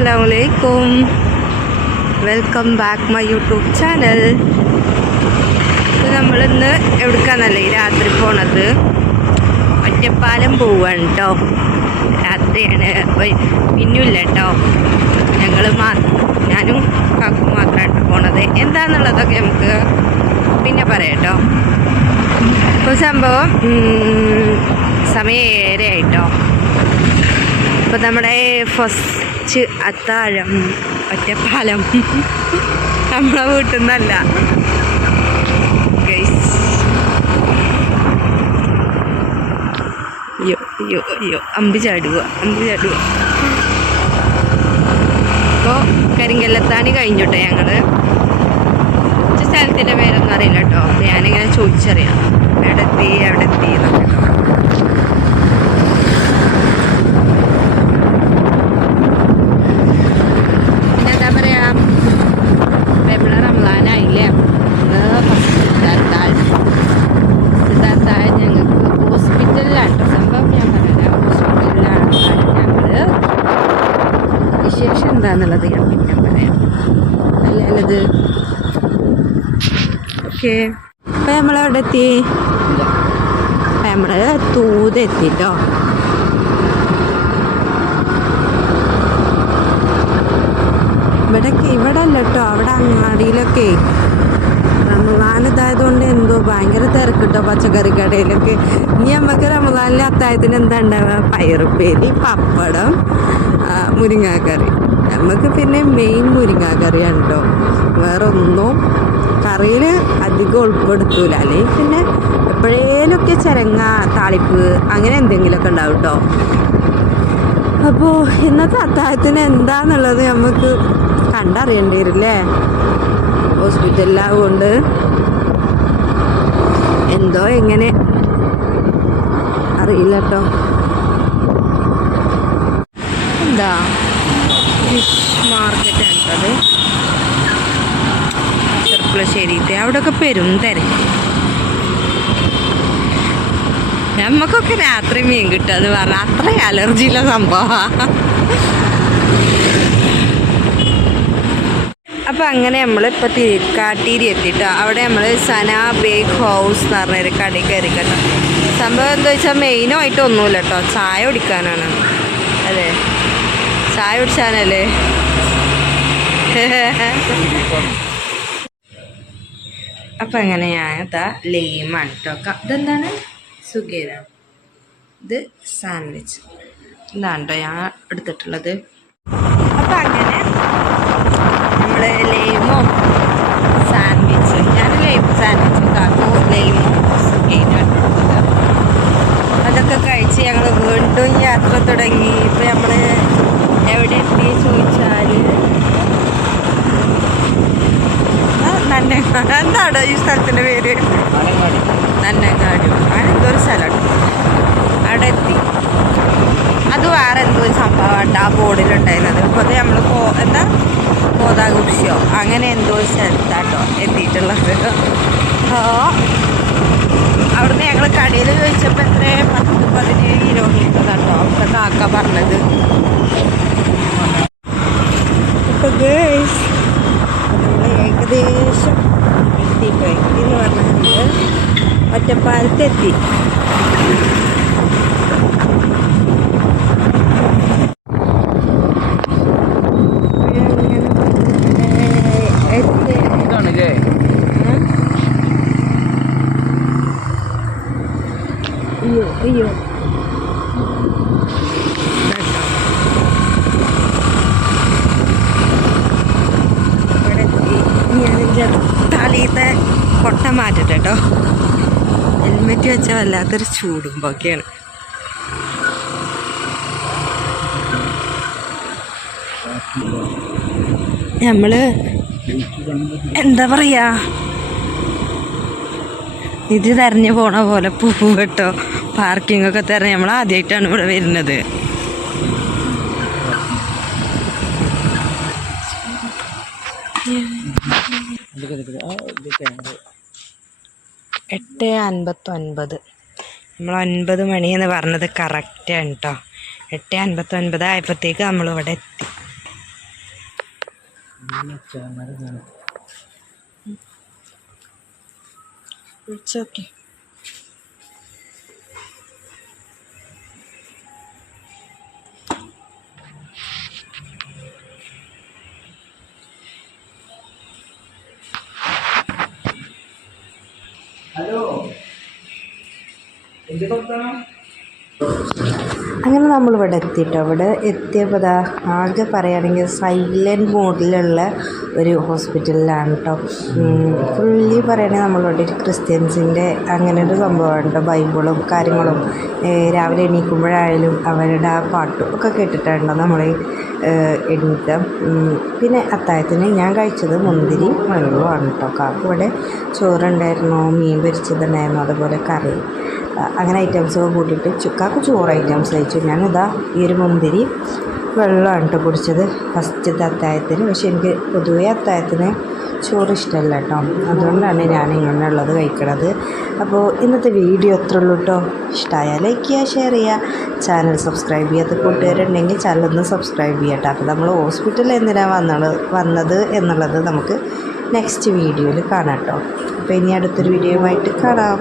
അസ്സലാമലൈക്കും welcome back my YouTube channel നമ്മളിന്ന് എവിടുക്കാന്നല്ലേ രാത്രി പോണത്? ഒറ്റപ്പാലം പോവാണ് കേട്ടോ രാത്രിയാണ്. പിന്നില്ല കേട്ടോ ഞങ്ങൾ മാ ഞാനും കാക്കും മാത്രമായിട്ട് പോണത്. എന്താന്നുള്ളതൊക്കെ നമുക്ക് പിന്നെ പറയാം കേട്ടോ ഇപ്പോൾ സംഭവം സമയം ഏറെ ആയിട്ടോ ഇപ്പം നമ്മുടെ ഫസ്റ്റ് അത്താഴം ഒറ്റപ്പാലം. നമ്മളെ വീട്ടിൽ നിന്നല്ല. അയ്യോ അയ്യോ അയ്യോ. അമ്പ് ചാടുക അമ്പി ചാടുക അപ്പോൾ കരിങ്കല്ലത്താണി കഴിഞ്ഞോട്ടെ ഞങ്ങൾ. കുറച്ച് സ്ഥലത്തിന്റെ പേരൊന്നും അറിയില്ല കേട്ടോ. ഞാനിങ്ങനെ ചോദിച്ചറിയാം. എവിടെ എത്തി എവിടെ എത്തി എന്നൊക്കെ കേട്ടോ പിന്നെ എന്താ പറയാ പെപ്പിള റംലാനായില്ലേ ഇന്ന് ഫസ്റ്റ് സിദ്ധാർത്ഥാഴ് സിദ്ധാർത്ഥാഴ് ഞങ്ങൾക്ക് ഹോസ്പിറ്റലിലാണ് ട്ടോ. സംഭവം ഞാൻ പറയാം ഹോസ്പിറ്റലിലാണ് ഞങ്ങൾ വിശേഷം എന്താന്നുള്ളത് ഞാൻ പറയാം. അല്ലത്? ഓക്കെ. അപ്പം നമ്മളെവിടെ എത്തി. നമ്മൾ തൂതെത്തിട്ടോ. ഇവിടൊക്കെ ഇവിടെ അല്ല കേട്ടോ അവിടെ അങ്ങാടിയിലൊക്കെ. റമദാൻ ഇതായതുകൊണ്ട് എന്തോ ഭയങ്കര തിരക്ക് കേട്ടോ പച്ചക്കറി കടയിലൊക്കെ ഇനി നമുക്ക് റമദാനിലെ അത്തായത്തിന് എന്താ ഉണ്ടാവുക? പയറുപ്പേരി പപ്പടം മുരിങ്ങാക്കറി. നമുക്ക് പിന്നെ മെയിൻ മുരിങ്ങാക്കറി കേട്ടോ വേറെ ഒന്നും കറിയിൽ അധികം ഉൾപ്പെടുത്തൂല. അല്ലെങ്കിൽ പിന്നെ എപ്പോഴേലൊക്കെ ചിരങ്ങ താളിപ്പ് അങ്ങനെ എന്തെങ്കിലുമൊക്കെ ഉണ്ടാവും കേട്ടോ അപ്പോൾ ഇന്നത്തെ അത്താഴത്തിന് എന്താന്നുള്ളത് നമുക്ക് കണ്ടറിയേണ്ടി വരില്ലേ? ഹോസ്പിറ്റലിലാവുകൊണ്ട് എന്തോ എങ്ങനെ? അറിയില്ല കേട്ടോ എന്താ? ഫിഷ് മാർക്കറ്റ് ആണ് ചെറുപ്പുളശ്ശേരിത്തെ അവിടെയൊക്കെ പെരും തിരക്ക്. നമുക്കൊക്കെ രാത്രി മീൻ കിട്ടുക എന്ന് പറഞ്ഞ അത്ര അലർജിയുള്ള സംഭവമാണ് അപ്പം അങ്ങനെ നമ്മൾ ഇപ്പോൾ കാട്ടീരി എത്തിട്ടോ. അവിടെ നമ്മൾ സന ബേക്ക് ഹൗസ് എന്ന് പറഞ്ഞൊരു കടയിൽ കയറി കേട്ടോ. സംഭവം എന്താ വെച്ചാൽ മെയിനായിട്ട് ഒന്നുമില്ല കേട്ടോ ചായ കുടിക്കാനാണ്. അതെ. ചായ കുടിച്ചാനല്ലേ അപ്പം അങ്ങനെ ഞാൻ ഇതാ ലെയിമാണ് കേട്ടോ ഇതെന്താണ്? സുഖേന. ഇത് സാൻഡ്വിച്ച് ഇതാണ് കേട്ടോ ഞാൻ എടുത്തിട്ടുള്ളത്. അപ്പം അങ്ങനെ നമ്മൾ ലെയിമോ സാൻഡ്വിച്ച് ഞാൻ ലെയിം സാൻഡ്വിച്ച് കാക്കോ ലെയിമോ സുഖേന അതൊക്കെ കഴിച്ച് ഞങ്ങൾ വീണ്ടും യാത്ര തുടങ്ങി. ഇപ്പം നമ്മൾ എവിടെ എത്തി ചോദിച്ചാൽ എന്താണ് ഈ സ്ഥലത്തിന്റെ പേര്? നന്നങ്ങാടി. അങ്ങനെ എന്തോ ഒരു സ്ഥലമാണ് അവിടെ എത്തി. അത് വേറെ എന്തോ ഒരു സംഭവമാണ് ആ ബോർഡിലുണ്ടായിരുന്നത്. ഇപ്പോൾ അത് നമ്മൾ പോ എന്താ? കോതാകുറിശിയോ അങ്ങനെ എന്തോ ഒരു സ്ഥലത്താട്ടോ എത്തിയിട്ടുള്ളത്. അവിടുന്ന് ഞങ്ങൾ കടയിൽ ചോദിച്ചപ്പോൾ എത്ര പത്ത് പതിനേഴ് കിലോമീറ്റർ കേട്ടോ അവിടുത്തെ കാക്ക പറഞ്ഞത്. അപ്പോൾ ഗേഴ്സ് നമ്മൾ ഏകദേശം എത്തിപ്പോയി. എത്തി എന്ന് പറഞ്ഞിട്ട് ഒറ്റപ്പാലത്തെത്തി. അയ്യോ അയ്യോ ഞാനെന്റെ തലയിലത്തെ കൊട്ട മാറ്റട്ടെ കേട്ടോ ഹെൽമെറ്റ് വെച്ചാൽ വല്ലാത്തൊരു ചൂടുമ്പോക്കെയാണ്. നമ്മൾ എന്താ പറയാ? ഇത് തെരഞ്ഞു പോണ പോലെ പൂ കേട്ടോ പാർക്കിംഗ് ഒക്കെ തെരഞ്ഞ് നമ്മൾ ആദ്യമായിട്ടാണ് ഇവിടെ വരുന്നത്. എട്ട് അൻപത്തൊൻപത്. നമ്മൾ ഒൻപത് മണി എന്ന് പറഞ്ഞത് കറക്റ്റാണ് കേട്ടോ എട്ട് അൻപത്തൊൻപത് ആയപ്പോഴത്തേക്ക് നമ്മളിവിടെ എത്തി. ഇറ്റ്സ് ഹലോ അങ്ങനെ നമ്മളിവിടെ എത്തിയിട്ടോ? അവിടെ എത്തിയപ്പോൾ ഇതാ ആകെ പറയുകയാണെങ്കിൽ സൈലന്റ് മോഡിലുള്ള ഒരു ഹോസ്പിറ്റലിലാണ് കേട്ടോ ഫുള്ളി പറയുകയാണെങ്കിൽ നമ്മളിവിടെ ഒരു ക്രിസ്ത്യൻസിന്റെ അങ്ങനെ ഒരു സംഭവമാണ് കേട്ടോ ബൈബിളും കാര്യങ്ങളും രാവിലെ എണീക്കുമ്പോഴായാലും അവരുടെ ആ പാട്ടും ഒക്കെ കേട്ടിട്ടുണ്ടോ നമ്മൾ എണീക്കുക പിന്നെ അത്താഴത്തിന് ഞാൻ കഴിച്ചത് മുന്തിരി വെള്ളമാണ് കേട്ടോ കാക്ക് ഇവിടെ ചോറുണ്ടായിരുന്നു മീൻ പൊരിച്ചതുണ്ടായിരുന്നു അതുപോലെ കറി. അങ്ങനെ ഐറ്റംസൊക്കെ കൂട്ടിയിട്ട് ചുക്കാക്ക് ചോറ് ഐറ്റംസ് കഴിച്ചു ഞാനിതാ ഈ ഒരു മുന്തിരി വെള്ളമാണ് കേട്ടോ കുടിച്ചത് ഫസ്റ്റത്തെ അത്തായത്തിന്. പക്ഷെ എനിക്ക് പൊതുവേ അത്തായത്തിന് ചോറ് ഇഷ്ടമല്ല കേട്ടോ അതുകൊണ്ടാണ് ഞാൻ ഇങ്ങനെയുള്ളത് കഴിക്കണത്. അപ്പോൾ ഇന്നത്തെ വീഡിയോ എത്ര ഉള്ളൂ കേട്ടോ ഇഷ്ടമായാൽ ലൈക്ക് ചെയ്യുക ഷെയർ ചെയ്യുക. ചാനൽ സബ്സ്ക്രൈബ് ചെയ്യാത്ത കൂട്ടുകാരുണ്ടെങ്കിൽ ചാനലൊന്ന് സബ്സ്ക്രൈബ് ചെയ്യട്ടോ. അപ്പോൾ നമ്മൾ ഹോസ്പിറ്റലിൽ എന്തിനാണ് വന്നത് വന്നത് എന്നുള്ളത് നമുക്ക് നെക്സ്റ്റ് വീഡിയോയിൽ കാണാം കേട്ടോ അപ്പോൾ ഇനി അടുത്തൊരു വീഡിയോയുമായിട്ട് കാണാം.